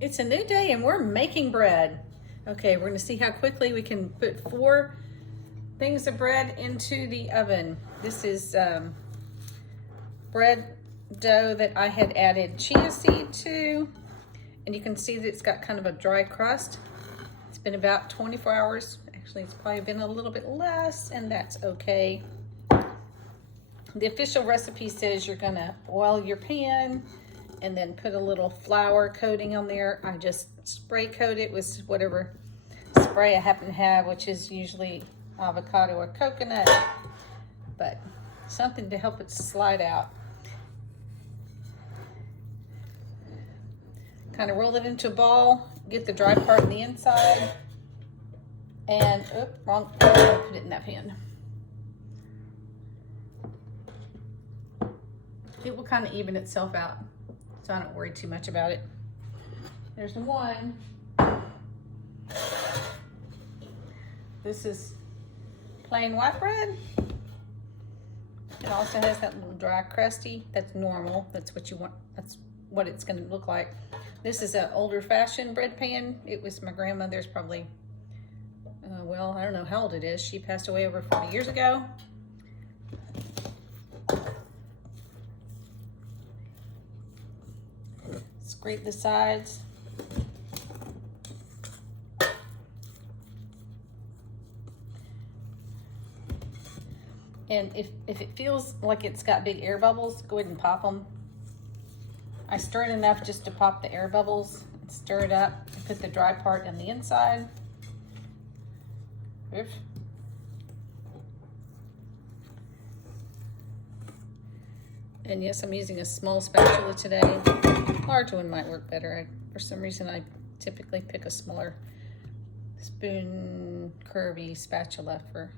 It's a new day and we're making bread. Okay, we're gonna see how quickly we can put 4 things of bread into the oven. This is bread dough that I had added chia seed to, and you can see that it's got kind of a dry crust. It's been about 24 hours. Actually, it's probably been a little bit less, and that's okay. The official recipe says you're gonna oil your pan and then put a little flour coating on there. I just spray coat it with whatever spray I happen to have, which is usually avocado or coconut, but something to help it slide out. Kind of roll it into a ball, get the dry part on the inside, and, wrong, put it in that pan. It will kind of even itself out, so I don't worry too much about it. There's one. This is plain white bread. It also has that little dry crusty. That's normal. That's what you want. That's what it's going to look like. This is an older fashioned bread pan. It was my grandmother's, probably, well, I don't know how old it is. She passed away over 40 years ago. Scrape the sides. And if it feels like it's got big air bubbles, go ahead and pop them. I stir it enough just to pop the air bubbles and stir it up. Put the dry part on the inside. Oof. And yes, I'm using a small spatula today. Large one might work better. For some reason, I typically pick a smaller spoon curvy spatula for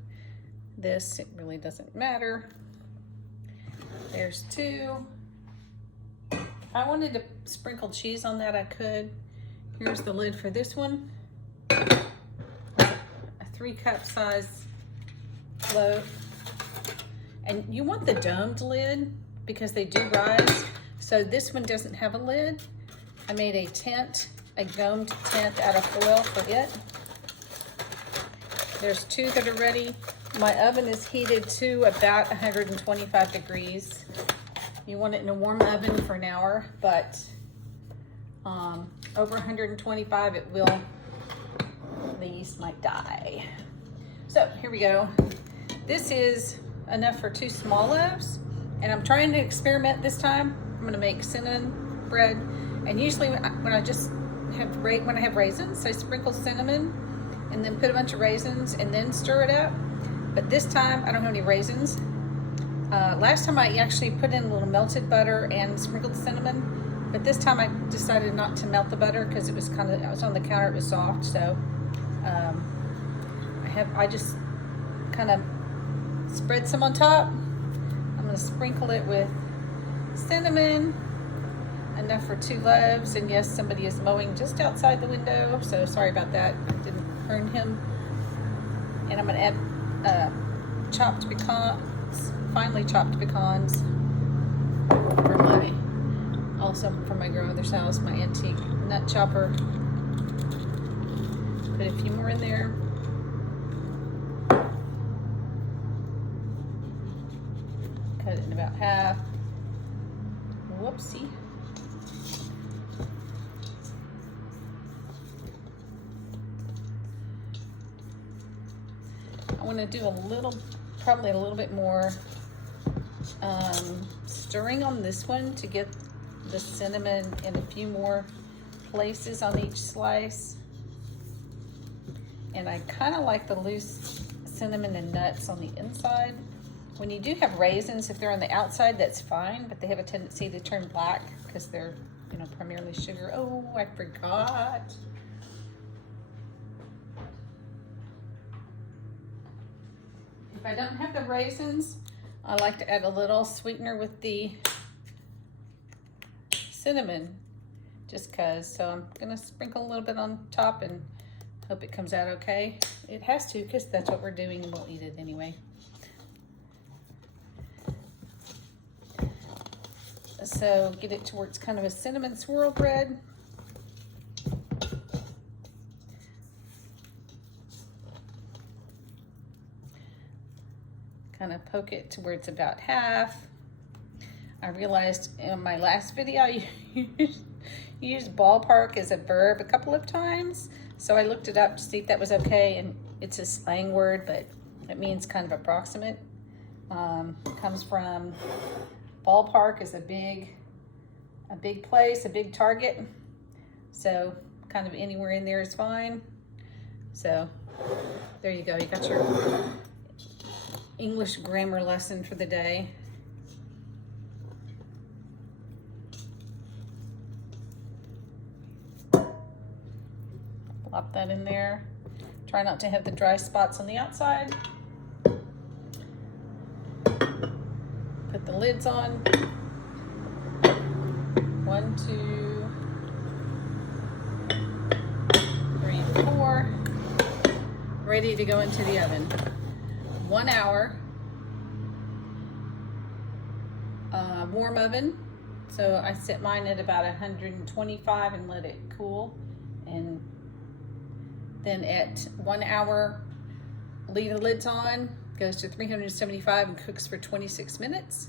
this. It really doesn't matter. There's 2. If I wanted to sprinkle cheese on that, I could. Here's the lid for this one. A 3-cup size loaf. And you want the domed lid because they do rise. So this one doesn't have a lid. I made a tent, a domed tent out of foil for it. There's 2 that are ready. My oven is heated to about 125 degrees. You want it in a warm oven for an hour, but over 125 it will, the yeast might die. So here we go. This is enough for 2 small loaves, and I'm trying to experiment this time. I'm gonna make cinnamon bread, and usually when I have raisins, I sprinkle cinnamon and then put a bunch of raisins and then stir it up. But this time I don't have any raisins. Last time I actually put in a little melted butter and sprinkled cinnamon, but this time I decided not to melt the butter because it was I was on the counter, it was soft. So I just kind of spread some on top. I'm gonna sprinkle it with cinnamon, enough for 2 loaves. And yes, somebody is mowing just outside the window, so sorry about that. I didn't burn him. And I'm gonna add chopped pecans, finely chopped pecans from my grandmother's house, my antique nut chopper. Put a few more in there. Cut it in about half. Whoopsie. I want to do probably a little bit more stirring on this one to get the cinnamon in a few more places on each slice. And I kind of like the loose cinnamon and nuts on the inside. When you do have raisins, if they're on the outside, that's fine, but they have a tendency to turn black because they're, primarily sugar. Oh, I forgot. If I don't have the raisins, I like to add a little sweetener with the cinnamon, just cause. So I'm gonna sprinkle a little bit on top and hope it comes out okay. It has to, because that's what we're doing and we'll eat it anyway. So get it to where it's kind of a cinnamon swirl bread. kind of poke it to where it's about half. I realized in my last video I used ballpark as a verb a couple of times, so I looked it up to see if that was okay, and it's a slang word, but it means kind of approximate. Comes from ballpark is a big place, a big target, so kind of anywhere in there is fine. So there you go, you got your English grammar lesson for the day. Plop that in there. Try not to have the dry spots on the outside. Put the lids on. 1, 2, 3, 4. Ready to go into the oven. 1 hour. Warm oven. So I set mine at about 125 and let it cool. And then at 1 hour, leave the lids on, goes to 375 and cooks for 26 minutes.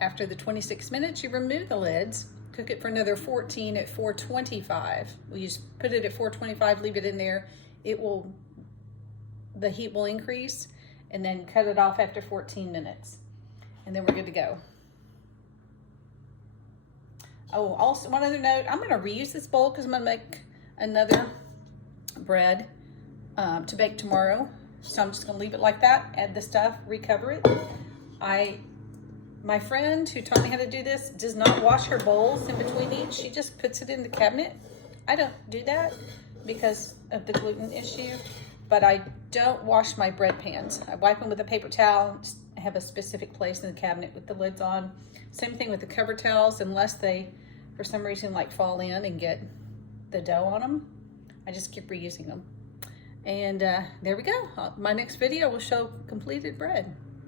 After the 26 minutes, you remove the lids, cook it for another 14 at 425. We just put it at 425, leave it in there. The heat will increase, and then cut it off after 14 minutes. And then we're good to go. Oh, also one other note, I'm gonna reuse this bowl because I'm gonna make another bread to bake tomorrow. So I'm just gonna leave it like that, add the stuff, recover it. My friend who taught me how to do this does not wash her bowls in between each. She just puts it in the cabinet. I don't do that because of the gluten issue, but I don't wash my bread pans. I wipe them with a paper towel, have a specific place in the cabinet with the lids on. Same thing with the cover towels, unless they, for some reason, like fall in and get the dough on them. I just keep reusing them. And there we go. My next video will show completed bread.